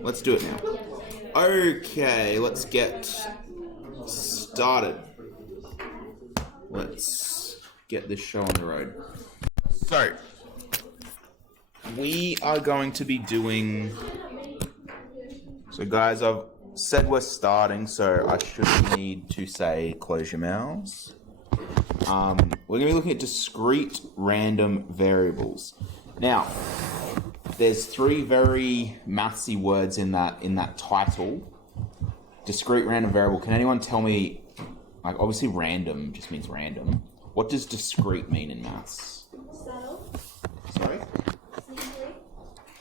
Let's do it now. Okay, let's get started. Let's get this show on the road. So, we are going to be doing... So guys, I've said we're starting, so I should need to say close your mouths. We're going to be looking at discrete random variables. Now, there's three very mathsy words in that title. Discrete random variable. Can anyone tell me, like, obviously random just means random. What does discrete mean in maths? Subtle. Sorry? Simply.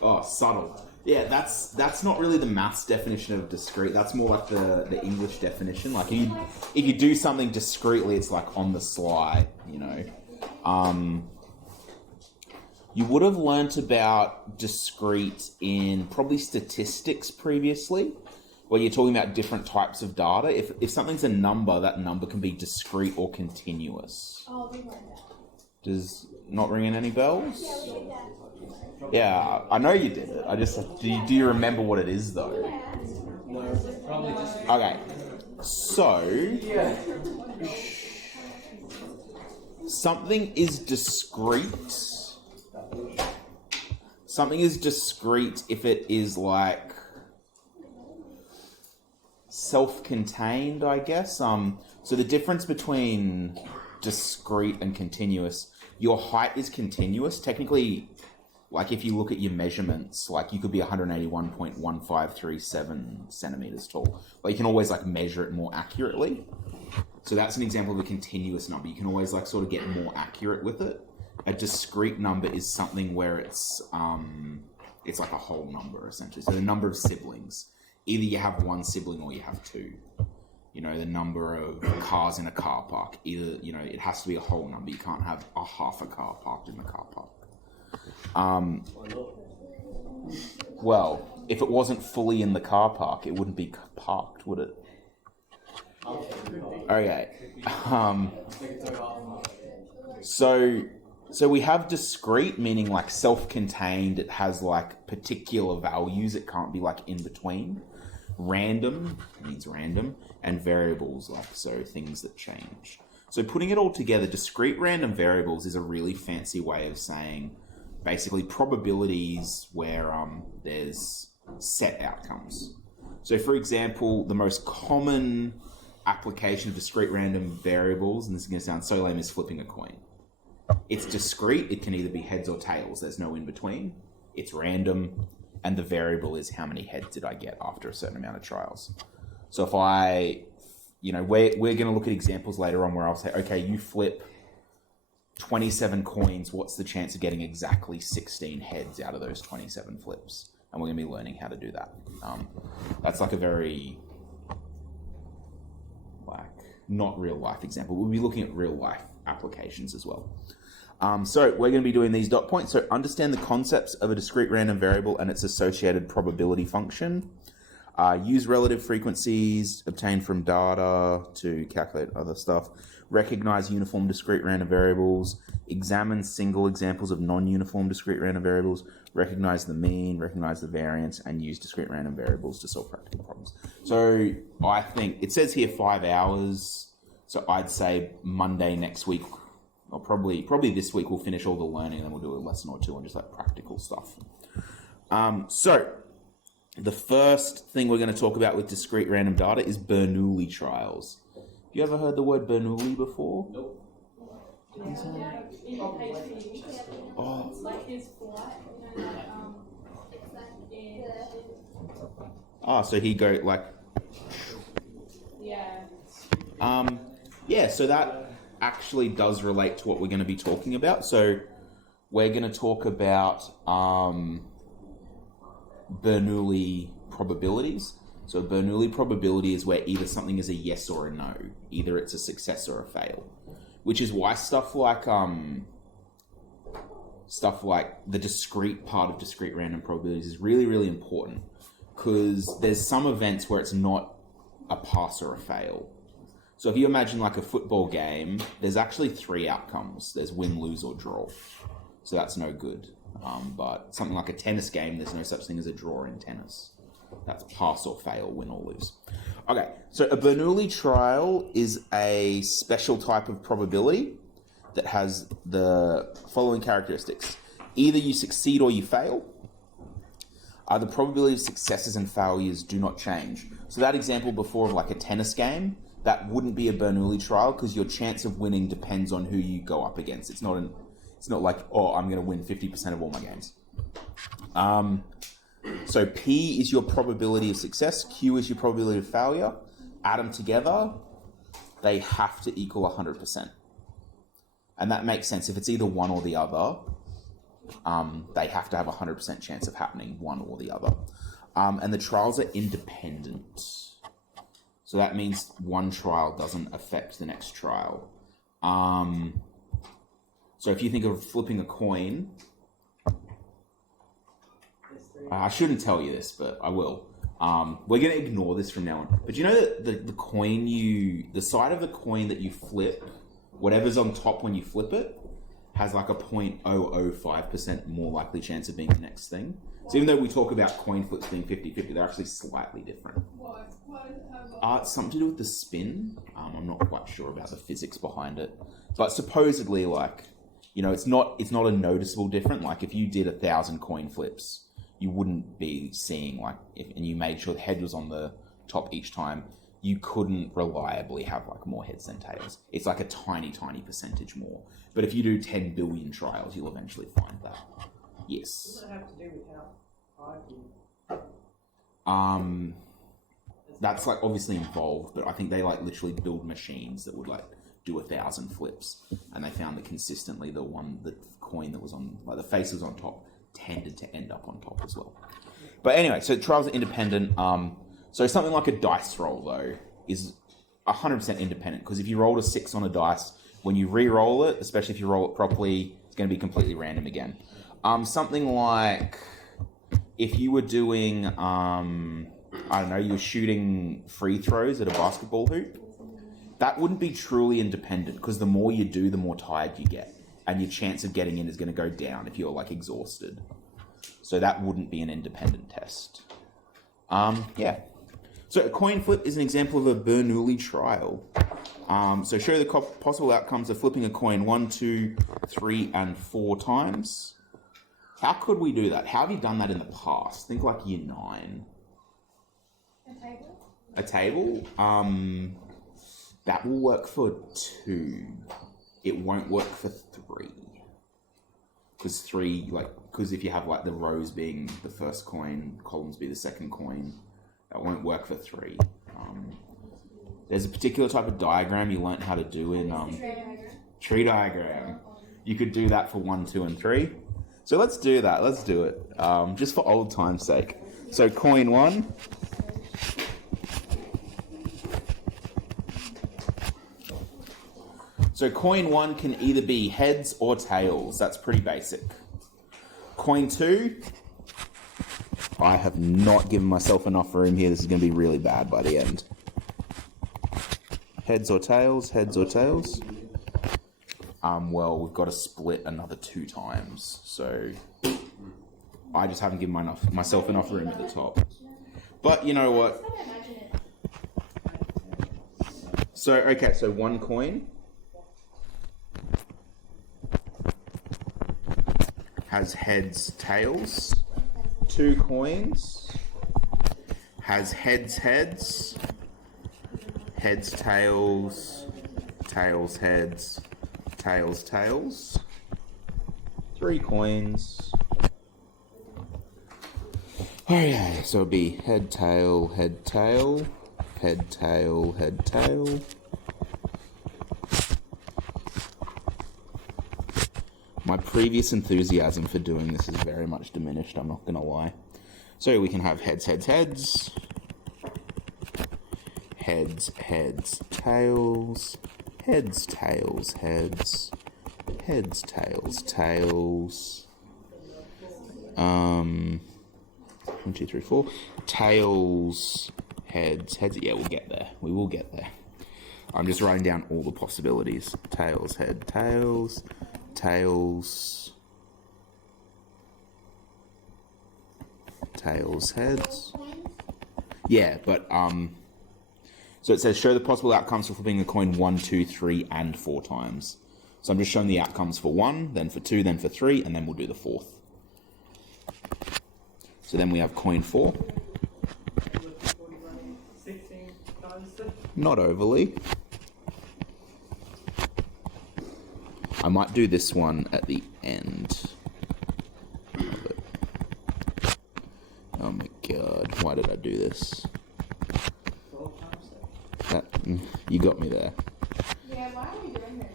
Oh, subtle. Yeah, that's not really the maths definition of discrete. That's more like the English definition. Like if you do something discreetly, it's like on the sly, you know. You would have learnt about discrete in probably statistics previously, where you're talking about different types of data. If something's a number, that number can be discrete or continuous. Oh, we learned that. Does not ringing any bells? Yeah, we did that. Yeah, I know you did it. I just do you remember what it is though? Yeah. Probably just Okay, so something is discrete. Something is discrete if it is like self-contained, I guess. So the difference between discrete and continuous, your height is continuous. Technically, like if you look at your measurements, like you could be 181.1537 centimeters tall. But you can always like measure it more accurately. So that's an example of a continuous number. You can always like sort of get more accurate with it. A discrete number is something where it's like a whole number essentially. So the number of siblings. Either you have one sibling or you have two. You know, the number of cars in a car park. Either, you know, it has to be a whole number. You can't have a half a car parked in the car park. Well, if it wasn't fully in the car park, it wouldn't be parked, would it? Okay. So we have discrete, meaning like self-contained. It has like particular values. It can't be like in between. Random means random, and variables, like so things that change. So putting it all together, discrete random variables is a really fancy way of saying basically probabilities where there's set outcomes. So for example, the most common application of discrete random variables, and this is going to sound so lame, is flipping a coin. It's discrete, it can either be heads or tails, there's no in between. It's random, and the variable is how many heads did I get after a certain amount of trials. So if we're going to look at examples later on where I'll say, okay, you flip 27 coins, what's the chance of getting exactly 16 heads out of those 27 flips? And we're going to be learning how to do that. That's like a very, like, not real life example. We'll be looking at real life applications as well. So we're going to be doing these dot points. So understand the concepts of a discrete random variable and its associated probability function. Use relative frequencies obtained from data to calculate other stuff. Recognize uniform discrete random variables. Examine single examples of non-uniform discrete random variables. Recognize the mean, recognize the variance, and use discrete random variables to solve practical problems. So I think it says here 5 hours. So I'd say Monday next week, or probably this week, we'll finish all the learning and then we'll do a lesson or two on just like practical stuff. So the first thing we're going to talk about with discrete random data is Bernoulli trials. Have you ever heard the word Bernoulli before? Nope. Oh. It's like his flight, So he go like... Yeah. Yeah, so that actually does relate to what we're going to be talking about. So we're going to talk about Bernoulli probabilities. So a Bernoulli probability is where either something is a yes or a no. Either it's a success or a fail. Which is why stuff like the discrete part of discrete random probabilities is really, really important. Because there's some events where it's not a pass or a fail. So if you imagine like a football game, there's actually 3 outcomes. There's win, lose, or draw. So that's no good. But something like a tennis game, there's no such thing as a draw in tennis. That's pass or fail, win or lose. Okay, so a Bernoulli trial is a special type of probability that has the following characteristics. Either you succeed or you fail. The probability of successes and failures do not change. So that example before of like a tennis game, that wouldn't be a Bernoulli trial because your chance of winning depends on who you go up against. It's not like, oh, I'm going to win 50% of all my games. So P is your probability of success, Q is your probability of failure. Add them together, they have to equal 100%. And that makes sense. If it's either one or the other, they have to have a 100% chance of happening, one or the other. And the trials are independent. So that means one trial doesn't affect the next trial. So if you think of flipping a coin, I shouldn't tell you this, but I will. We're going to ignore this from now on. But you know that the side of the coin that you flip, whatever's on top when you flip it, has like a 0.005% more likely chance of being the next thing. So even though we talk about coin flips being 50-50, they're actually slightly different. It's something to do with the spin. I'm not quite sure about the physics behind it. But supposedly, like, you know, it's not a noticeable difference. Like if you did 1,000 coin flips, you wouldn't be seeing and you made sure the head was on the top each time, you couldn't reliably have like more heads than tails. It's like a tiny, tiny percentage more. But if you do 10 billion trials, you'll eventually find that. Yes. What does it have to do with how high you... That's like obviously involved, but I think they like literally build machines that would like do 1,000 flips, and they found that consistently the coin that was on, like the face was on top, tended to end up on top as well. But anyway, so trials are independent. So something like a dice roll though is 100% independent, because if you rolled a 6 on a dice, when you re-roll it, especially if you roll it properly, it's going to be completely random again. Something like if you were doing, I don't know, you were shooting free throws at a basketball hoop, that wouldn't be truly independent, because the more you do, the more tired you get, and your chance of getting in is going to go down if you're like exhausted. So that wouldn't be an independent test. Yeah. So a coin flip is an example of a Bernoulli trial. So show the possible outcomes of flipping a coin 1, 2, 3, and 4 times. How could we do that? How have you done that in the past? Think like year 9. A table? That will work for 2. It won't work for 3. Because 3, because if you have like the rows being the first coin, columns be the second coin, that won't work for 3. There's a particular type of diagram you learnt how to do in tree diagram. You could do that for 1, 2, and 3. So let's do that. Let's do it. Just for old time's sake. So coin 1. So coin 1 can either be heads or tails. That's pretty basic. Coin 2. I have not given myself enough room here. This is going to be really bad by the end. Heads or tails, heads or tails. Well, we've got to split another 2 times. So I just haven't given myself enough room at the top. But you know what? So, okay, so 1 coin has heads, tails. 2 coins has heads, heads, heads, tails, tails, heads, tails, tails. 3 coins. Oh yeah, so it'd be head, tail, head, tail, head, tail, head, tail. My previous enthusiasm for doing this is very much diminished, I'm not going to lie. So we can have heads, heads, heads. Heads, heads, tails. Heads, tails, heads. Heads, tails, tails. 1, 2, 3, 4. Tails, heads, heads. Yeah, we'll get there. We will get there. I'm just writing down all the possibilities. Tails, head, tails. Tails, tails, heads. Yeah, but so it says show the possible outcomes for flipping the coin 1, 2, 3, and 4 times. So I'm just showing the outcomes for 1, then for 2, then for 3, and then we'll do the 4th. So then we have coin 4. 16 times 6. Not overly. I might do this one at the end. Oh my god, why did I do this? 12 times 6. You got me there. Yeah, why are we doing this?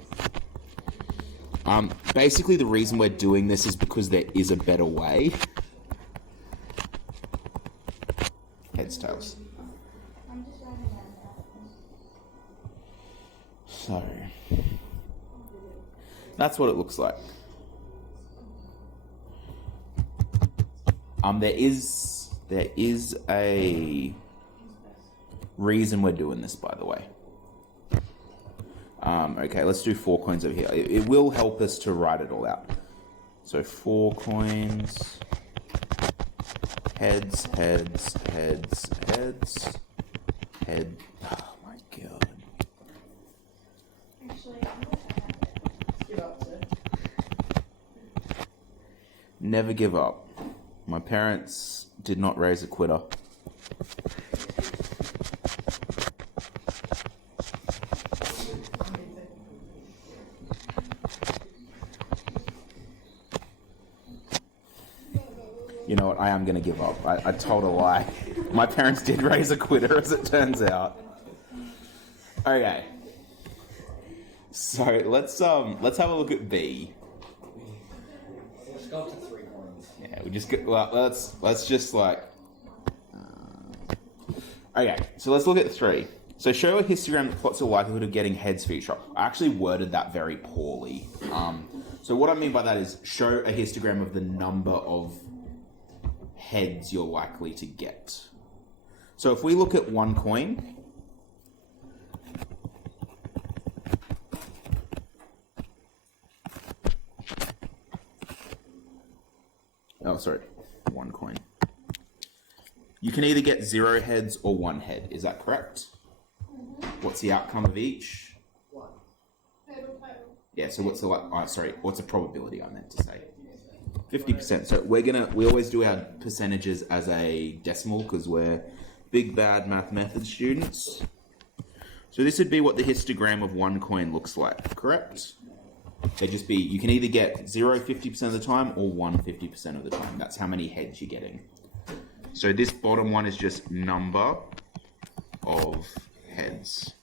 Basically the reason we're doing this is because there is a better way. Heads, tails. I'm just writing that down. So, that's what it looks like. There is a reason we're doing this, by the way. Okay, let's do 4 coins over here. It will help us to write it all out. So 4 coins. Heads, heads, heads, heads. Head. Oh my god. Actually, I'm gonna try that. Give up, sir. Never give up. My parents did not raise a quitter. You know what? I am going to give up. I told a lie. My parents did raise a quitter, as it turns out. Okay. So let's have a look at B. Let's go to 3 coins. Yeah, we just get. Well, let's just like. Okay, so let's look at 3. So show a histogram that plots the likelihood of getting heads for each shot. I actually worded that very poorly. So what I mean by that is show a histogram of the number of heads you're likely to get. So if we look at 1 coin, oh sorry, 1 coin. You can either get 0 heads or 1 head. Is that correct? What's the outcome of each? 1. Total. Yeah. So what's the what's the probability I meant to say? 50%. So we always do our percentages as a decimal because we're big bad math method students. So this would be what the histogram of 1 coin looks like, correct? They just be, you can either get 0 50% of the time or 1 50% of the time. That's how many heads you're getting. So this bottom one is just number of heads.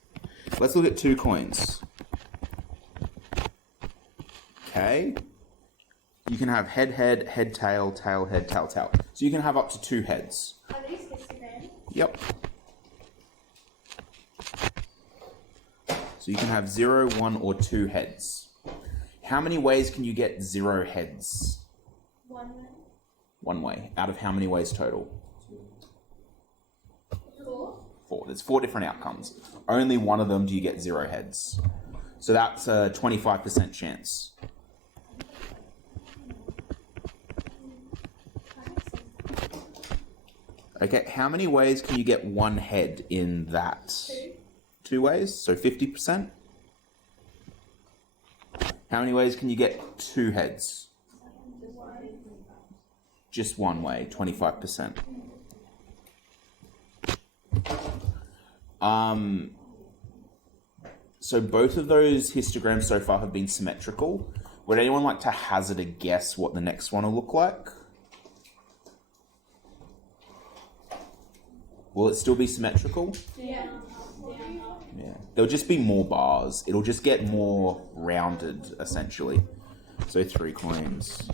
Let's look at 2 coins. Okay. You can have head, head, head, tail, tail, head, tail, tail. So you can have up to 2 heads. Are these histograms? Yep. So you can have 0, 1, or 2 heads. How many ways can you get 0 heads? 1 way. 1 way. Out of how many ways total? 4. 4. There's 4 different outcomes. Only one of them do you get 0 heads. So that's a 25% chance. Okay, how many ways can you get 1 head in that? 2. 2 ways, so 50%. How many ways can you get 2 heads? Just 1 way, 25%. So both of those histograms so far have been symmetrical. Would anyone like to hazard a guess what the next one will look like? Will it still be symmetrical? Yeah. Yeah. There'll just be more bars. It'll just get more rounded, essentially. So 3 coins.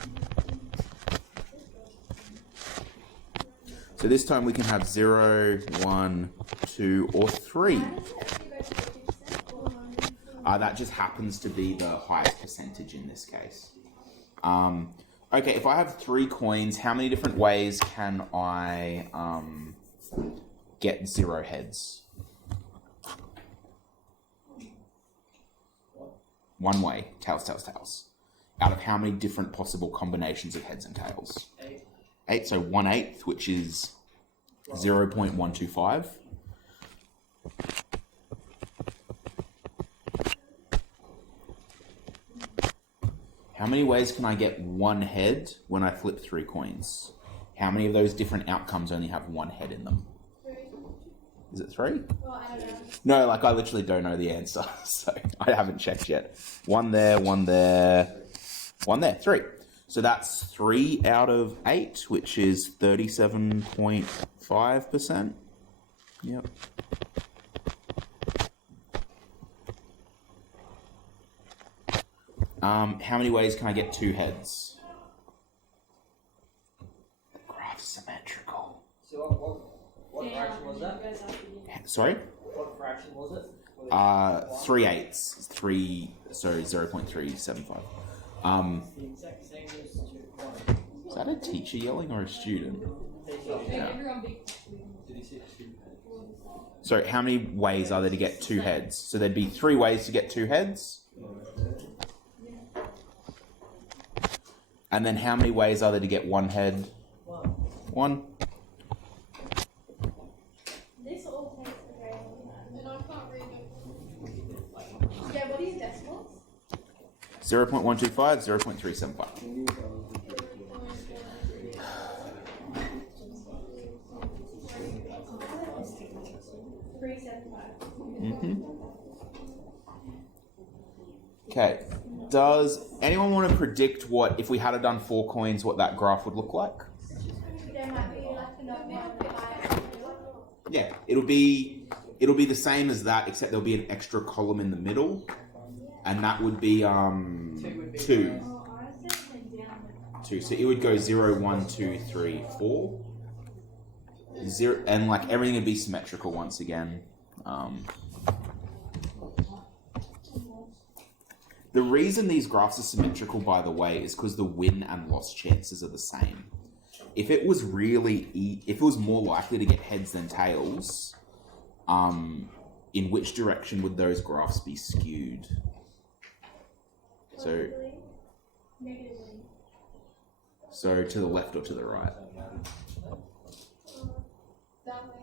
So this time we can have 0, 1, 2, or 3. That just happens to be the highest percentage in this case. Okay, if I have 3 coins, how many different ways can I get 0 heads? 1 way, tails, tails, tails. Out of how many different possible combinations of heads and tails? 8. 8, so 1/8, which is 0.125. How many ways can I get one head when I flip 3 coins? How many of those different outcomes only have one head in them? 3. Is it 3? Well, I don't know. No, like I literally don't know the answer, so I haven't checked yet. 1 there, 1 there, 1 there, 3. So that's 3 out of 8, which is 37.5%. Yep. How many ways can I get 2 heads? The graph's symmetrical. So what fraction was that? Sorry? What fraction was it? 3/8. 0.375. The exact same as 1. Is that a teacher yelling or a student? Yeah. So how many ways are there to get 2 heads? So there'd be 3 ways to get 2 heads. And then how many ways are there to get 1 head? 1. This all takes a very long time. And I can't read it. Yeah, what are your decimals? 0.125, 0.375. 375. Okay. Does anyone want to predict what, if we had done 4 coins, what that graph would look like? There might be like another one higher. Yeah, it'll be the same as that, except there'll be an extra column in the middle, and that would be 2. Oh, I said down. 2. So it would go 0, 1, 2, 3, 4. 0, and like everything would be symmetrical once again. The reason these graphs are symmetrical, by the way, is because the win and loss chances are the same. If it was if it was more likely to get heads than tails, in which direction would those graphs be skewed? So, Negatively. so to the left or to the right? That way.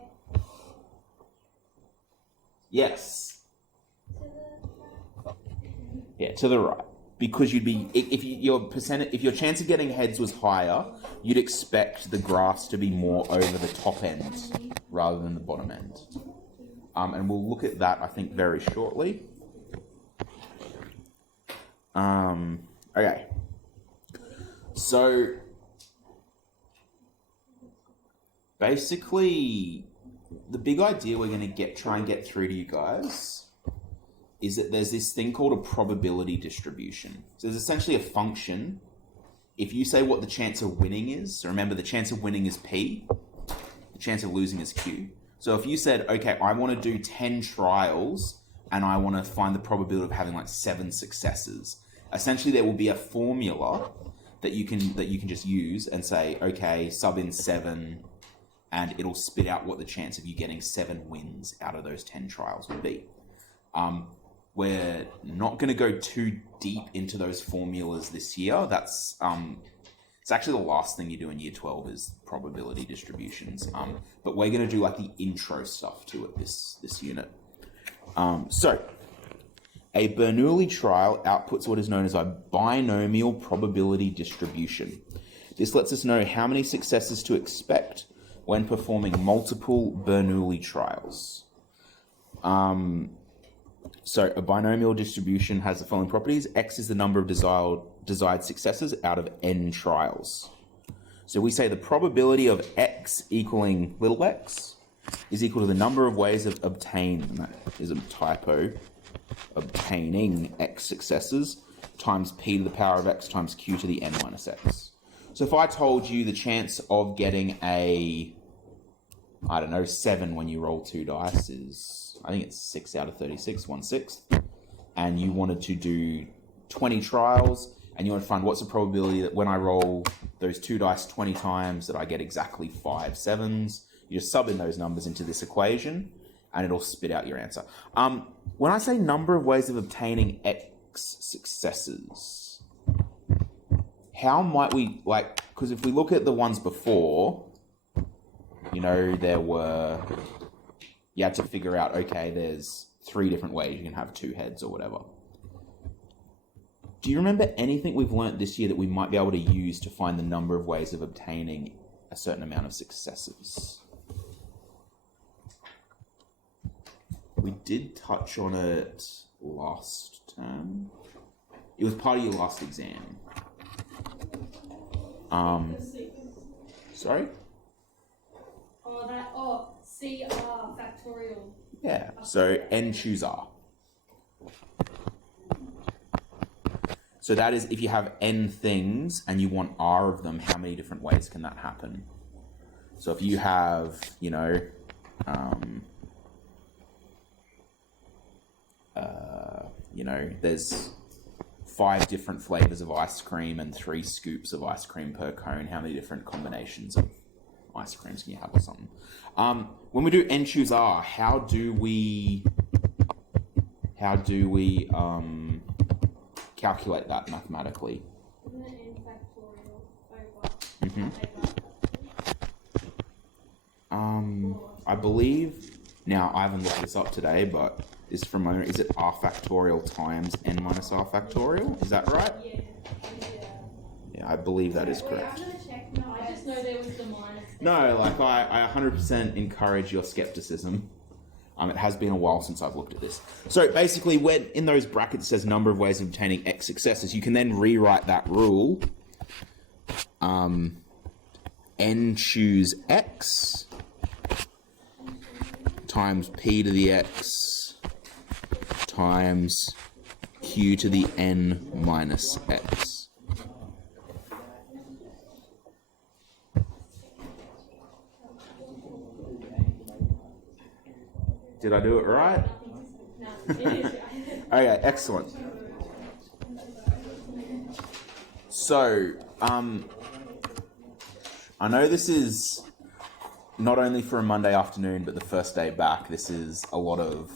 Yes. To the right. Yeah, to the right. Because you'd be, if your chance of getting heads was higher, you'd expect the graphs to be more over the top end rather than the bottom end. And we'll look at that, I think, very shortly. Okay. So, basically, the big idea we're going to try and get through to you guys is that there's this thing called a probability distribution. So there's essentially a function. If you say what the chance of winning is, so remember the chance of winning is P, the chance of losing is Q. So if you said, okay, I want to do 10 trials and I want to find the probability of having like 7 successes, essentially there will be a formula that you can just use and say, okay, sub in 7, and it'll spit out what the chance of you getting 7 wins out of those 10 trials would be. We're not going to go too deep into those formulas this year. That's it's actually the last thing you do in year 12 is probability distributions. But we're going to do like the intro stuff to it this unit. So a Bernoulli trial outputs what is known as a binomial probability distribution. This lets us know how many successes to expect when performing multiple Bernoulli trials. So a binomial distribution has the following properties. X is the number of desired successes out of n trials. So we say the probability of x equaling little x is equal to the number of ways of obtaining, that is a typo, obtaining x successes times p to the power of x times q to the n minus x. So if I told you the chance of getting a, 7 when you roll 2 dice is, I think it's 6 out of 36, 1/6. And you wanted to do 20 trials, and you want to find what's the probability that when I roll those 2 dice 20 times that I get exactly 5 7s. You just sub in those numbers into this equation, and it'll spit out your answer. When I say number of ways of obtaining X successes, how might we, because if we look at the ones before, you had to figure out, okay, there's 3 different ways you can have 2 heads or whatever. Do you remember anything we've learnt this year that we might be able to use to find the number of ways of obtaining a certain amount of successes? We did touch on it last term. It was part of your last exam. Sorry? CR factorial. Yeah, so n choose r. So that is, if you have n things and you want r of them, how many different ways can that happen? So if you have, there's 5 different flavors of ice cream and 3 scoops of ice cream per cone, how many different combinations of ice creams can you have or something? When we do n choose r, how do we calculate that mathematically? Isn't it n factorial over? I believe, now I haven't looked this up today, but this is from memory, is it r factorial times n minus r factorial? Is that right? Yeah. Yeah, I believe that is correct. I'm gonna check. No, I just know there was the minus. No, like I 100% encourage your skepticism. It has been a while since I've looked at this. So basically, when in those brackets it says number of ways of obtaining x successes, you can then rewrite that rule. N choose x times p to the x times q to the n minus x. Did I do it right? Okay, excellent. So, I know this is not only for a Monday afternoon, but the first day back. This is a lot of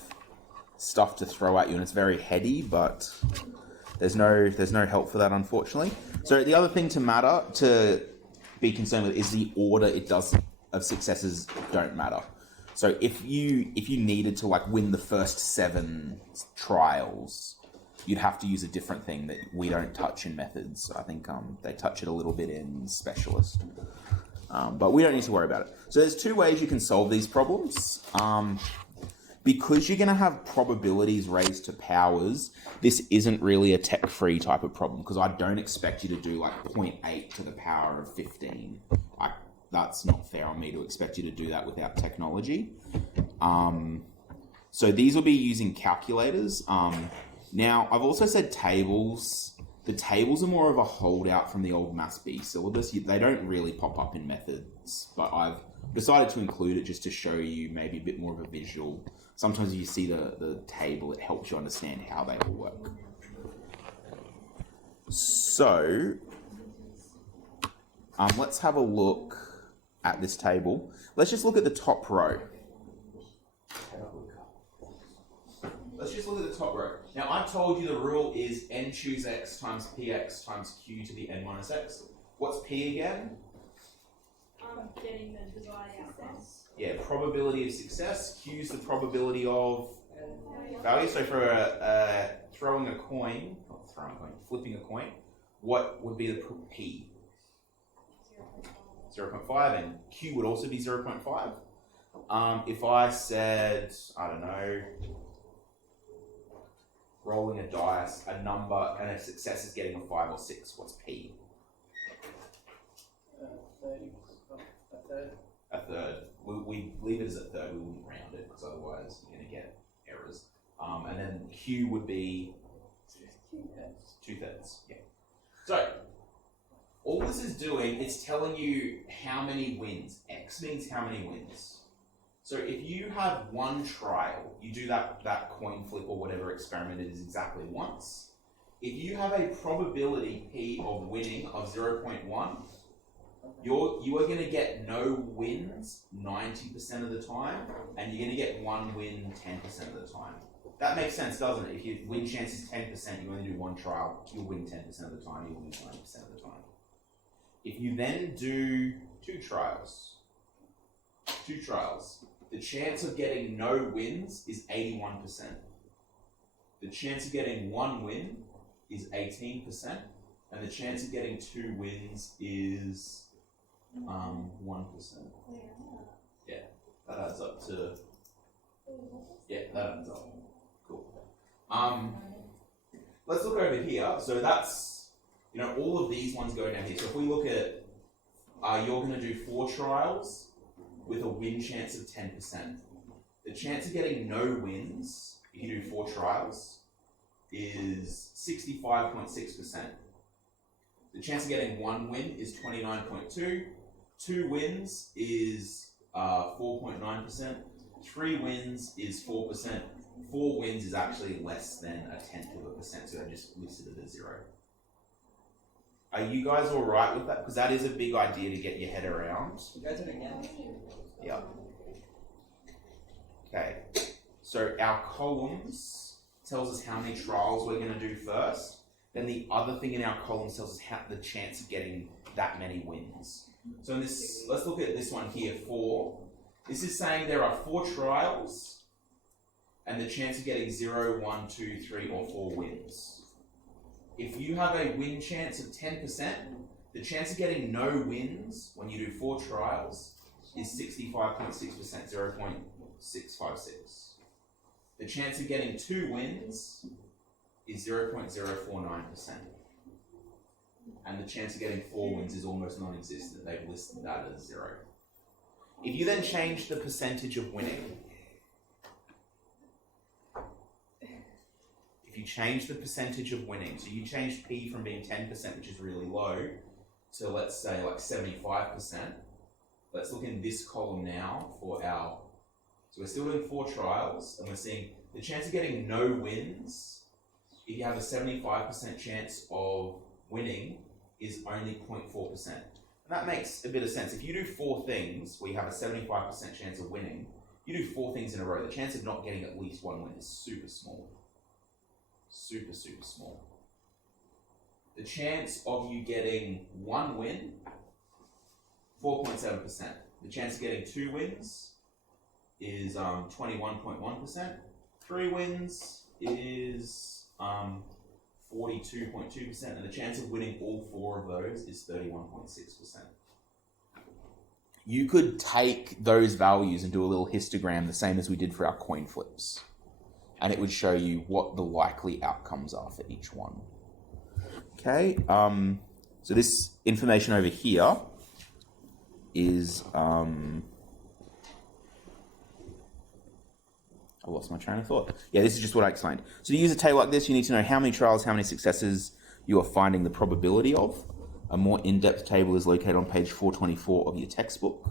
stuff to throw at you, and it's very heady, but there's no help for that, unfortunately. So the other thing to be concerned with is the order of successes don't matter. So if you needed to win the first 7 trials, you'd have to use a different thing that we don't touch in methods. I think they touch it a little bit in specialist, but we don't need to worry about it. So there's 2 ways you can solve these problems. Because you're going to have probabilities raised to powers, this isn't really a tech-free type of problem, because I don't expect you to do 0.8 to the power of 15. That's not fair on me to expect you to do that without technology. So these will be using calculators. Now, I've also said tables. The tables are more of a holdout from the old Maths B syllabus. They don't really pop up in methods, but I've decided to include it just to show you maybe a bit more of a visual. Sometimes you see the table, it helps you understand how they all work. So, let's have a look at this table. Let's just look at the top row. Let's just look at the top row. Now, I've told you the rule is n choose x times px times q to the n minus x. What's p again? I'm getting the divide outcomes. Yeah, probability of success. Q is the probability of value. So for flipping a coin, what would be the p? 0.5, and q would also be 0.5. If I said, I don't know, rolling a dice, a number, and a success is getting a 5 or 6, what's p? 30. A third. A third. We leave it as a third, we wouldn't round it, because otherwise you're going to get errors. And then q would be 2/3. Yeah. So, all this is doing is telling you how many wins. X means how many wins. So if you have one trial, you do that coin flip or whatever experiment it is exactly once. If you have a probability P of winning of 0.1, you are going to get no wins 90% of the time, and you're going to get one win 10% of the time. That makes sense, doesn't it? If your win chance is 10%, you only do one trial, you'll win 10% of the time, you'll win 90% of the time. If you then do 2 trials, 2 trials. The chance of getting no wins is 81%. The chance of getting 1 win is 18%. And the chance of getting 2 wins is 1%. Yeah, that adds up to... Yeah, that adds up. Cool. Let's look over here. So that's, you know, all of these ones go down here. So if we look at, you're going to do 4 trials with a win chance of 10%. The chance of getting no wins, if you do 4 trials, is 65.6%. The chance of getting 1 win is 29.2. 2 wins is 4.9%. 3 wins is 4%. 4 wins is actually less than 0.1%, so I just listed it as 0. Are you guys all right with that? Because that is a big idea to get your head around. You guys are again? Yeah. Okay. So our columns tells us how many trials we're going to do first. Then the other thing in our columns tells us the chance of getting that many wins. So in this, let's look at this one here, 4. This is saying there are 4 trials and the chance of getting 0, 1, 2, 3, or 4 wins. If you have a win chance of 10%, the chance of getting no wins when you do 4 trials is 65.6%, 0.656. The chance of getting 2 wins is 0.049%. And the chance of getting 4 wins is almost non-existent. They've listed that as 0. If you then change the percentage of winning, if you change the percentage of winning, so you change P from being 10%, which is really low, to let's say like 75%. Let's look in this column now for our, so we're still doing 4 trials, and we're seeing the chance of getting no wins, if you have a 75% chance of winning, is only 0.4%. And that makes a bit of sense. If you do 4 things where you have a 75% chance of winning, you do 4 things in a row, the chance of not getting at least 1 win is super small. Super, super small. The chance of you getting 1 win, 4.7%. The chance of getting 2 wins is 21.1%. 3 wins is 42.2%, and the chance of winning all 4 of those is 31.6%. You could take those values and do a little histogram, the same as we did for our coin flips, and it would show you what the likely outcomes are for each one. Okay, so this information over here is, I lost my train of thought. Yeah, this is just what I explained. So to use a table like this, you need to know how many trials, how many successes you are finding the probability of. A more in-depth table is located on page 424 of your textbook.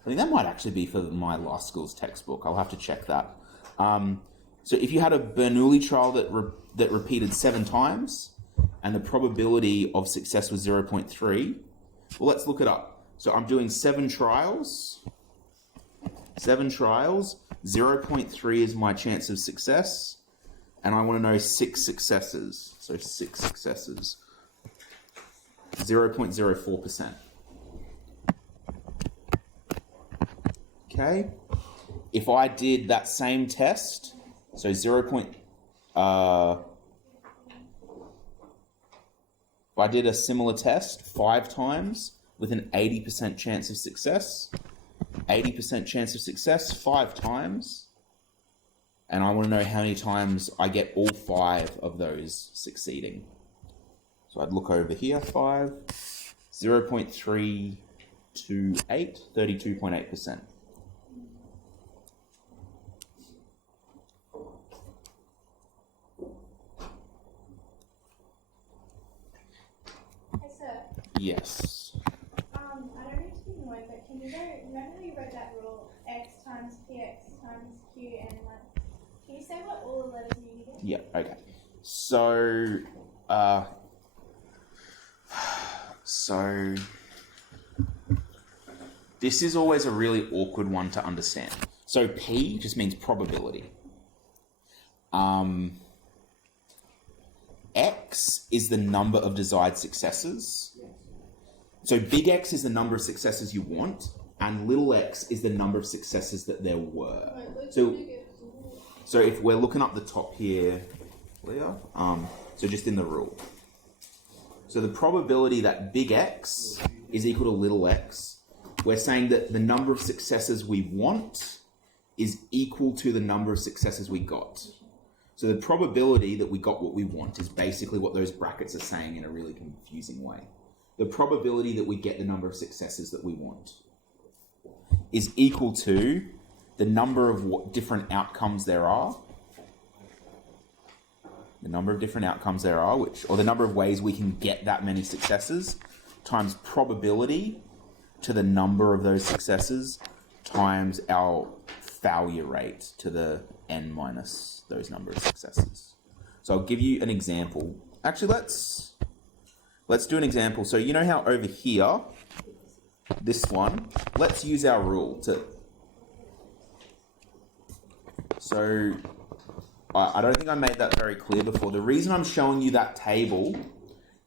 I think that might actually be for my last school's textbook. I'll have to check that. So if you had a Bernoulli trial that repeated 7 times, and the probability of success was 0.3, well, let's look it up. So I'm doing 7 trials. 7 trials. 0.3 is my chance of success, and I want to know 6 successes. So 6 successes. 0.04%. Okay. If I did that same test, so if I did a similar test 5 times with an 80% chance of success, 80% chance of success 5 times, and I want to know how many times I get all 5 of those succeeding. So I'd look over here, 5, 0.328, 32.8%. Yes. I don't need to be annoyed, but can you go, remember how you wrote that rule, x times px times q and like, can you say what all the letters mean again? Yeah, okay. So this is always a really awkward one to understand. So P just means probability. X is the number of desired successes. So big X is the number of successes you want, and little x is the number of successes that there were. So if we're looking up the top here, Leah, so just in the rule. So the probability that big X is equal to little x, we're saying that the number of successes we want is equal to the number of successes we got. So the probability that we got what we want is basically what those brackets are saying in a really confusing way. The probability that we get the number of successes that we want is equal to the number of what different outcomes there are. The number of different outcomes there are, or the number of ways we can get that many successes, times probability to the number of those successes, times our failure rate to the n minus those number of successes. So I'll give you an example. Actually, let's do an example. So you know how over here, this one, let's use our rule to... So I don't think I made that very clear before. The reason I'm showing you that table,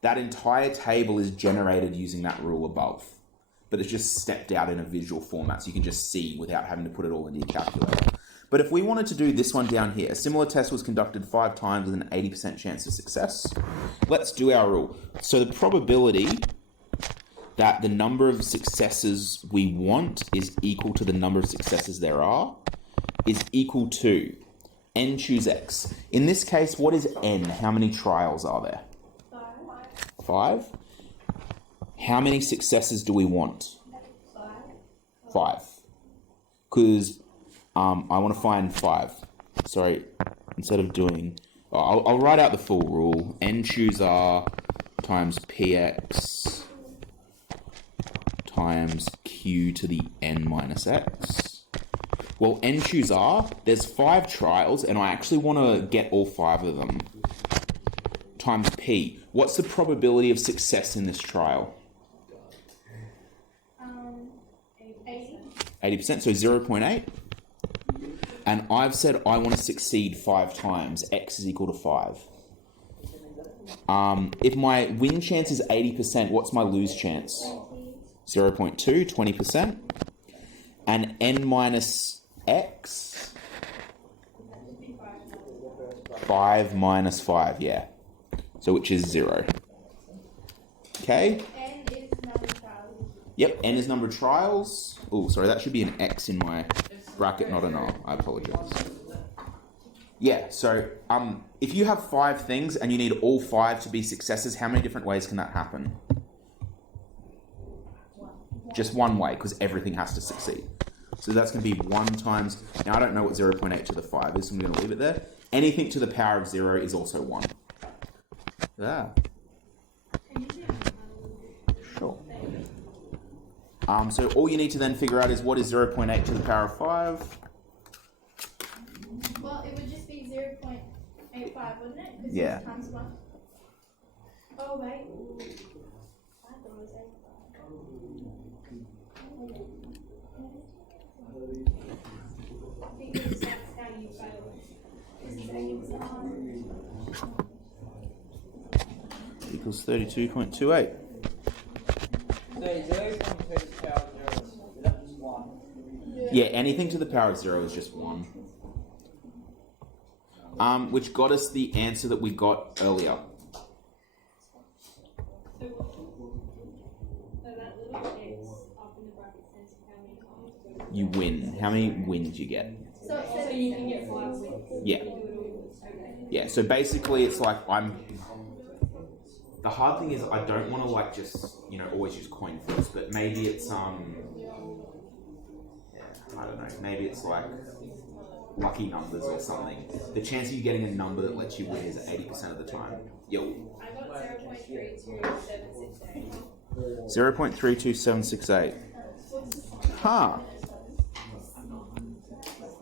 that entire table is generated using that rule above. But it's just stepped out in a visual format so you can just see without having to put it all into your calculator. But if we wanted to do this one down here, a similar test was conducted 5 times with an 80% chance of success. Let's do our rule. So the probability that the number of successes we want is equal to the number of successes there are is equal to n choose x. In this case, what is n? How many trials are there? 5. How many successes do we want? 5. Because I want to find 5. Sorry, instead of doing... I'll write out the full rule. N choose r times px times q to the n minus x. Well, n choose r, there's 5 trials, and I actually want to get all 5 of them. Times p. What's the probability of success in this trial? 80%, so 0.8. And I've said I want to succeed 5 times. X is equal to 5. If my win chance is 80%, what's my lose chance? 0.2, 20%. And n minus x? 5 minus 5, yeah. So which is 0. Okay? N is number of trials. Yep, n is number of trials. Oh, sorry, that should be an x in my bracket, not an r. I apologize. Yeah, so if you have 5 things and you need all 5 to be successes, how many different ways can that happen? Just one way, because everything has to succeed. So that's going to be 1 times... Now, I don't know what 0.8 to the 5 is, so I'm going to leave it there. Anything to the power of 0 is also 1. Yeah. Sure. So all you need to then figure out is what is 0.8 to the power of 5? Well, it would just be 0.85, wouldn't it? Because Yeah. it's times 1. Oh, wait. I thought it was 85. Because that's how you fail. This is 80%. Equals 32.28. So 0.2 to the power of 0, is that just 1? Yeah, anything to the power of 0 is just 1. Which got us the answer that we got earlier. So that little x up in the bracket says how many times You win. How many wins you get? So it says so you can get 5 wins. Yeah. Okay. Yeah, so basically it's like the hard thing is I don't want to like just, always use coin flips, but maybe it's, I don't know, maybe it's like lucky numbers or something. The chance of you getting a number that lets you win is 80% of the time. Yo. I got 0.32768. 0.32768. Huh.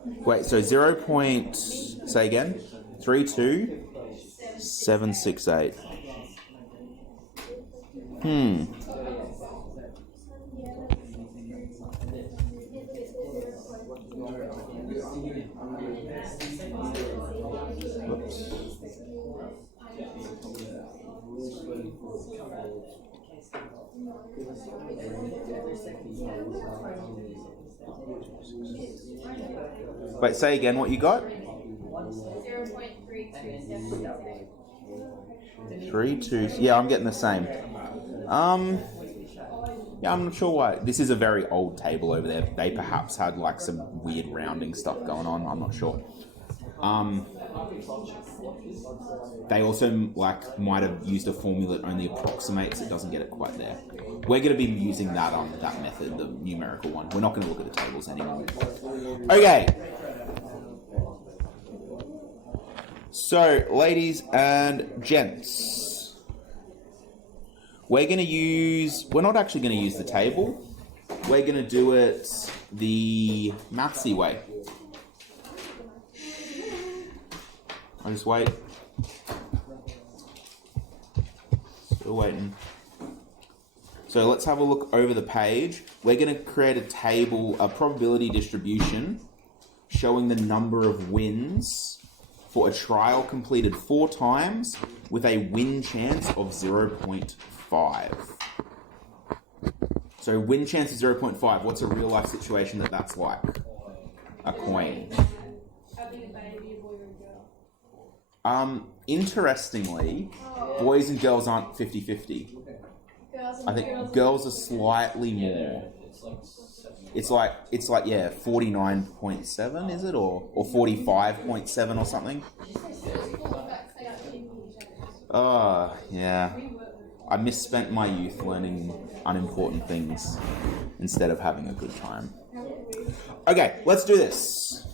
Wait, so 0. Say again? 32768. Whoops. Wait, say again what you got? 0.3278. 3, 2. Yeah, I'm getting the same. Yeah, I'm not sure why. This is a very old table over there. They perhaps had like some weird rounding stuff going on. I'm not sure. They also like might have used a formula that only approximates. It doesn't get it quite there. We're going to be using that that method, the numerical one. We're not going to look at the tables anymore. Okay. So, ladies and gents, we're not actually going to use the table. We're going to do it the mathsy way. I'll just wait. Still waiting. So let's have a look over the page. We're going to create a table, a probability distribution, showing the number of wins for a trial completed 4 times with a win chance of 0.5. So win chance of 0.5, what's a real life situation that's like? A coin. Interestingly, boys and girls aren't 50-50. I think girls are slightly more. It's like 49.7, is it, or 45.7 or something? Oh, yeah. I misspent my youth learning unimportant things instead of having a good time. Okay, let's do this.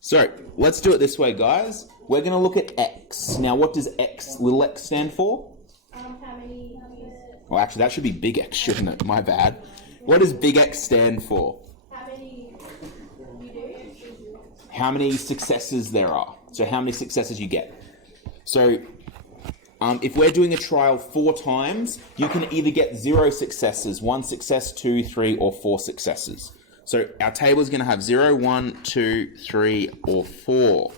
So, let's do it this way, guys. We're going to look at x. Now, what does little x stand for? How many? Well, actually, that should be big X, shouldn't it? My bad. What does big X stand for? How many you do? How many successes there are. So, how many successes you get. So, if we're doing a trial 4 times, you can either get 0 successes, 1 success, 2, 3, or 4 successes. So our table is going to have 0, 1, 2, 3, or 4.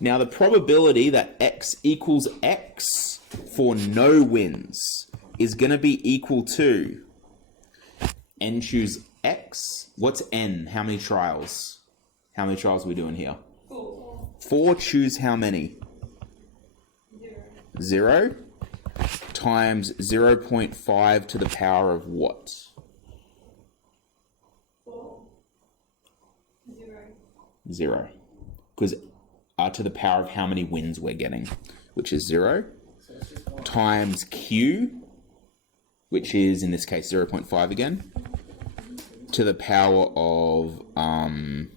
Now the probability that x equals x for no wins is going to be equal to n choose x. What's n? How many trials? How many trials are we doing here? 4 choose how many? 0 times 0.5 to the power of what? 0. Because to the power of how many wins we're getting, which is 0, times q, which is in this case 0.5 again, to the power of n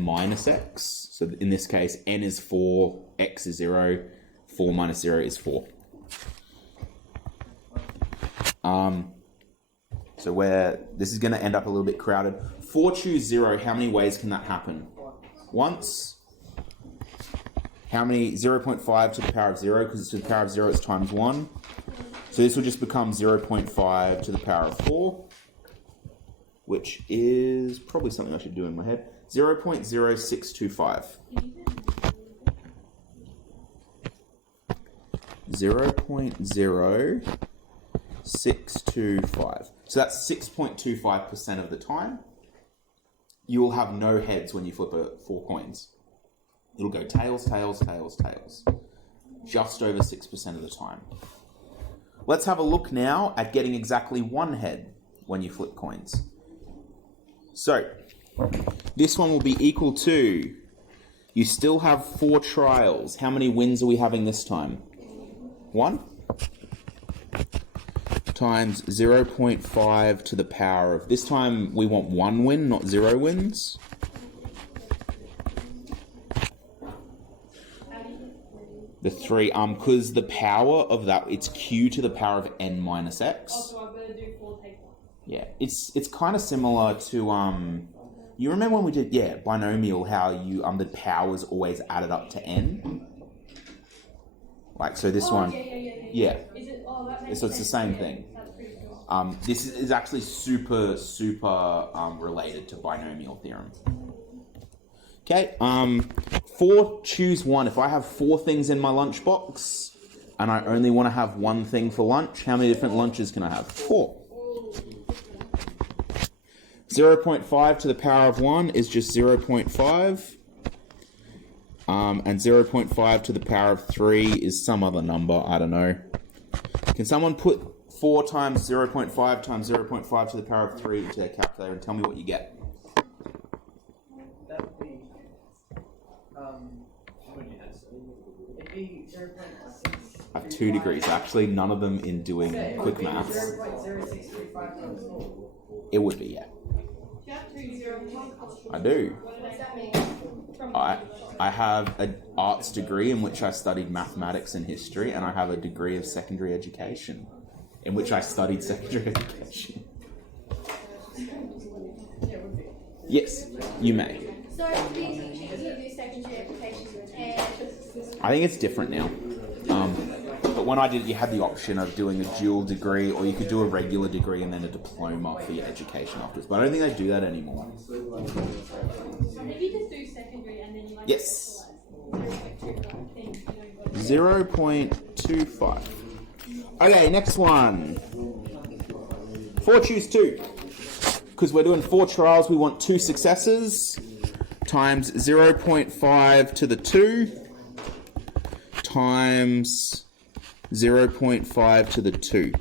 minus x. So in this case, n is 4, x is 0, 4 minus 0 is 4. So this is going to end up a little bit crowded. 4 choose 0, how many ways can that happen? Once. How many? 0.5 to the power of 0, because it's to the power of 0, it's times 1. So this will just become 0.5 to the power of 4, which is probably something I should do in my head. 0.0625. 0.0625. So that's 6.25% of the time. You will have no heads when you flip 4 coins. It'll go tails, tails, tails, tails. Just over 6% of the time. Let's have a look now at getting exactly 1 head when you flip coins. So, this one will be equal to, you still have 4 trials. How many wins are we having this time? 1? Times 0.5 to the power of, this time we want 1 win, not 0 wins. The 3, because the power of that, it's q to the power of n minus x. Also, I've got to do 4 take 1. Yeah, it's kind of similar to, you remember when we did, binomial, how you, the powers always added up to n? Like, so this one, yeah. Is it, that makes So it's the same sense. thing. That's pretty cool. This is actually super related to binomial theorem. Okay, 4, choose one. If I have 4 things in my lunchbox and I only want to have one thing for lunch, how many different lunches can I have? 4. 0.5 to the power of 1 is just 0.5. And 0.5 to the power of 3 is some other number, I don't know. Can someone put 4 times 0.5 times 0.5 to the power of 3 into their calculator and tell me what you get? That would be, it'd be 0.6. I have 2 degrees. Actually, none of them in doing quick maths. 0.0635 times 4. It would be, yeah. You have 2 0 I do. What does that mean? I have an arts degree in which I studied mathematics and history, and I have a degree of secondary education in which I studied secondary education. Yes, you may. So do you do secondary education and I think it's different now. But when I did it, you had the option of doing a dual degree, or you could do a regular degree and then a diploma for your education afterwards. But I don't think they do that anymore. I think you just do secondary and then you like Yes. specialise. 0.25. Okay, next one. 4, choose 2. Because we're doing 4 trials, we want 2 successes. Times 0.5 to the 2 times 0.5 to the 2.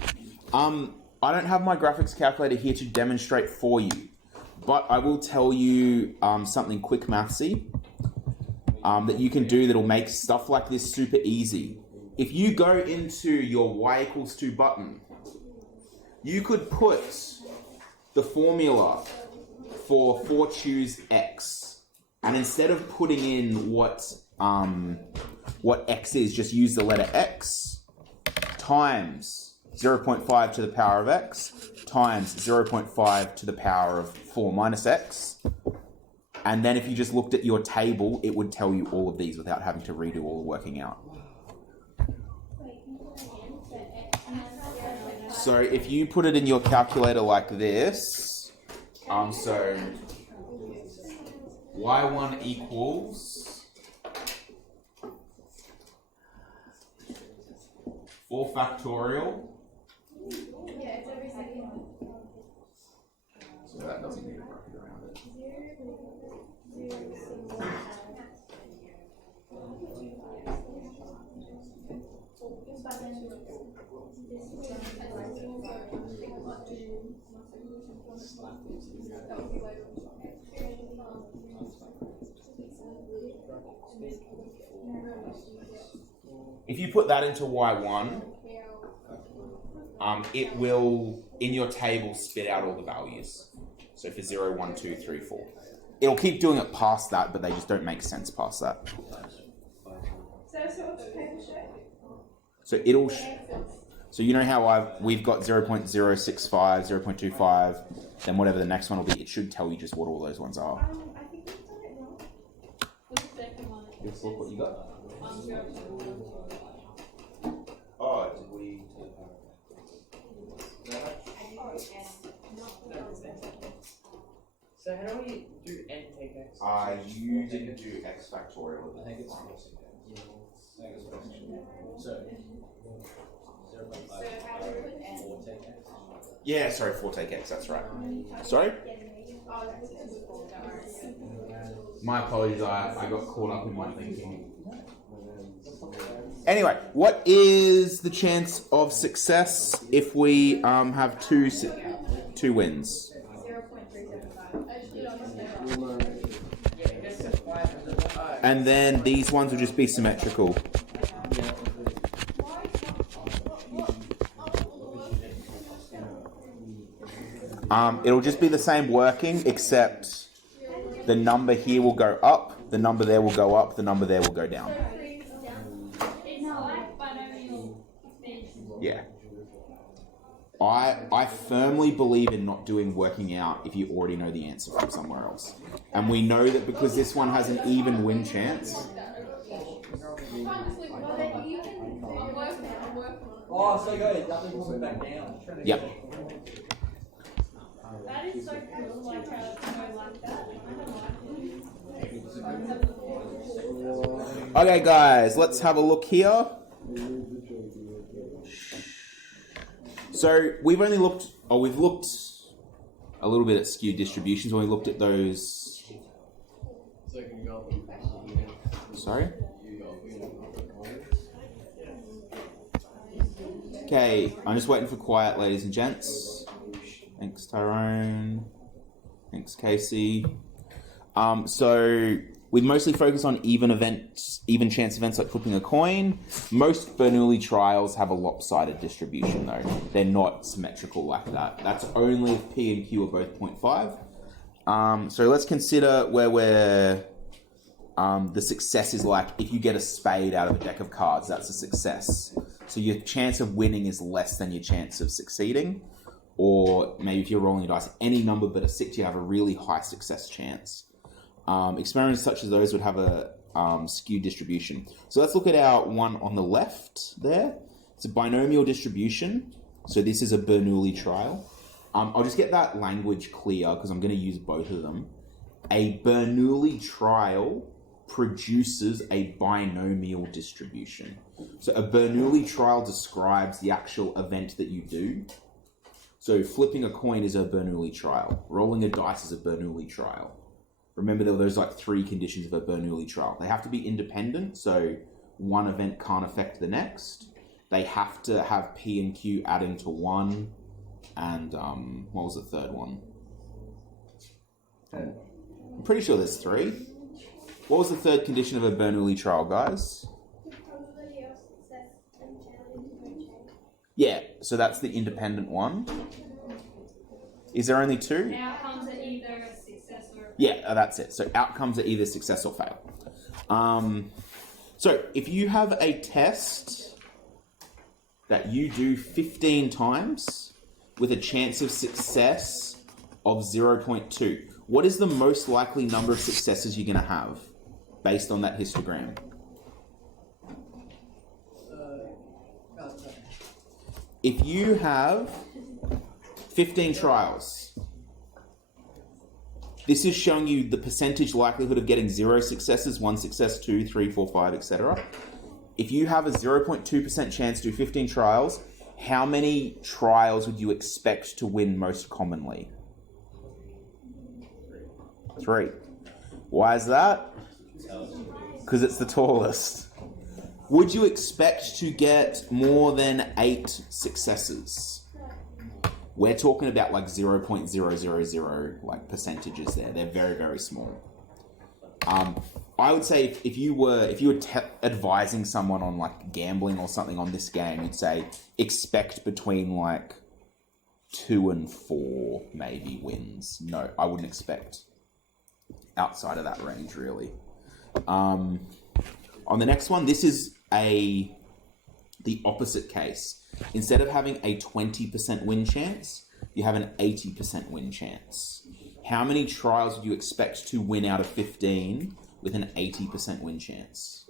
I don't have my graphics calculator here to demonstrate for you, but I will tell you something quick mathsy that you can do that'll make stuff like this super easy. If you go into your y equals 2 button, you could put the formula for 4 choose x, and instead of putting in what x is, just use the letter x times 0.5 to the power of x times 0.5 to the power of 4 minus x. And then if you just looked at your table, it would tell you all of these without having to redo all the working out. So if you put it in your calculator like this, so y1 equals 4 factorial. yeah, it's every second. So that doesn't need a bracket around it. If you put that into y1, it will, in your table, spit out all the values. So for 0, 1, 2, 3, 4. It'll keep doing it past that, but they just don't make sense past that. So what's the paper show? So it'll... So you know how we've got 0.065, 0.25, then whatever the next one will be, it should tell you just what all those ones are. I think we've done it wrong. What's the second one? Let's look what you got. 0 Oh, did we... So how do we do n take x? You didn't do x factorial. I think it's so 0.5 4 take x. Yeah, sorry, 4 take x, that's right. Sorry? My apologies, I got caught up in my thinking. Anyway, what is the chance of success if we have two wins? 0.375. And then these ones will just be symmetrical. It'll just be the same working, except the number here will go up, the number there will go up, the number there will go down. It's like binomial expansion. Yeah. I firmly believe in not doing working out if you already know the answer from somewhere else. And we know that because this one has an even win chance. Well, then you can work Oh, so good. That will put back down. Yep. That is so cool, like how it's so like that. I don't like it. Okay, guys, let's have a look here. So we've only looked, we've looked a little bit at skew distributions when we looked at those. Sorry? Okay, I'm just waiting for quiet, ladies and gents. Thanks, Tyrone. Thanks, Casey. So we mostly focus on even chance events like flipping a coin. Most Bernoulli trials have a lopsided distribution though. They're not symmetrical like that. That's only if P and Q are both 0.5. So let's consider where we're, the success is like if you get a spade out of a deck of cards, that's a success. So your chance of winning is less than your chance of succeeding. Or maybe if you're rolling a dice, any number but a 6, you have a really high success chance. Experiments such as those would have a skewed distribution. So let's look at our one on the left there. It's a binomial distribution. So this is a Bernoulli trial. I'll just get that language clear because I'm going to use both of them. A Bernoulli trial produces a binomial distribution. So a Bernoulli trial describes the actual event that you do. So flipping a coin is a Bernoulli trial. Rolling a dice is a Bernoulli trial. Remember, there's like 3 conditions of a Bernoulli trial. They have to be independent, so one event can't affect the next. They have to have P and Q adding to 1. And what was the third one? I'm pretty sure there's 3. What was the third condition of a Bernoulli trial, guys? Yeah, so that's the independent one. Is there only 2? Outcomes are either a success or a fail. Yeah, that's it. So outcomes are either success or fail. So if you have a test that you do 15 times with a chance of success of 0.2, what is the most likely number of successes you're going to have based on that histogram? If you have 15 trials, this is showing you the percentage likelihood of getting 0 successes, 1 success, 2, 3, 4, 5, etc. If you have a 0.2% chance to do 15 trials, how many trials would you expect to win most commonly? 3. Why is that? Because it's the tallest. Would you expect to get more than 8 successes? We're talking about like 0.000 like percentages there. They're very, very small. I would say if you were advising someone on like gambling or something on this game, you'd say expect between like 2 and 4 maybe wins. No, I wouldn't expect outside of that range really. On the next one, this is the opposite case. Instead of having a 20% win chance, you have an 80% win chance. How many trials would you expect to win out of 15 with an 80% win chance?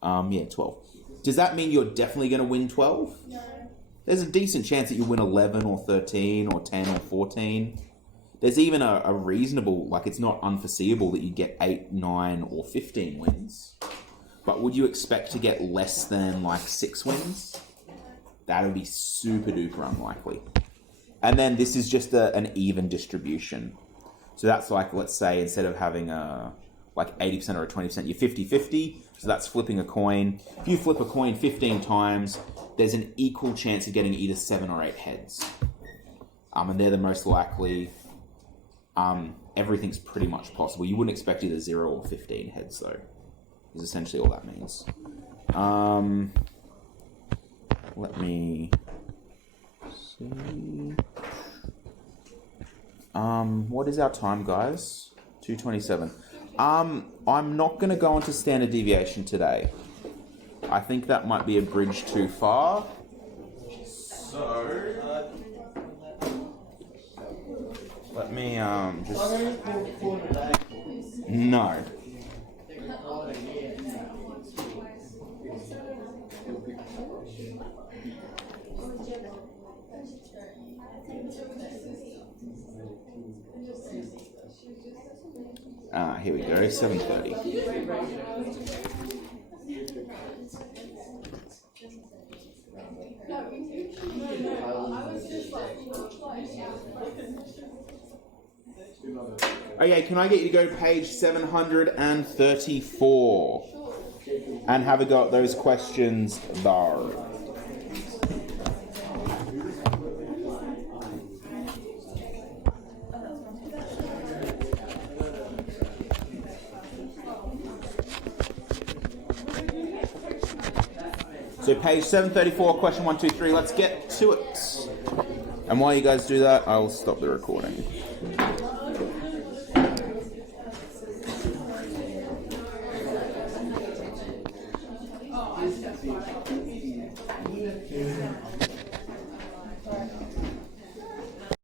12. Does that mean you're definitely going to win 12? No. There's a decent chance that you win 11 or 13 or 10 or 14. There's even a reasonable, like it's not unforeseeable that you get 8, 9 or 15 wins. But would you expect to get less than like 6 wins? That would be super duper unlikely. And then this is just an even distribution. So that's like, let's say instead of having a like 80% or a 20%, you're 50-50. So that's flipping a coin. If you flip a coin 15 times, there's an equal chance of getting either 7 or 8 heads. And they're the most likely. Everything's pretty much possible. You wouldn't expect either 0 or 15 heads though. Is essentially all that means. Let me see. What is our time, guys? 2:27. I'm not going to go into standard deviation today. I think that might be a bridge too far. So let me just. No. Here we go, 7:30. Okay, can I get you to go to page 734 and have a go at those questions there? So page 734, question 1, 2, 3, let's get to it. And while you guys do that, I'll stop the recording.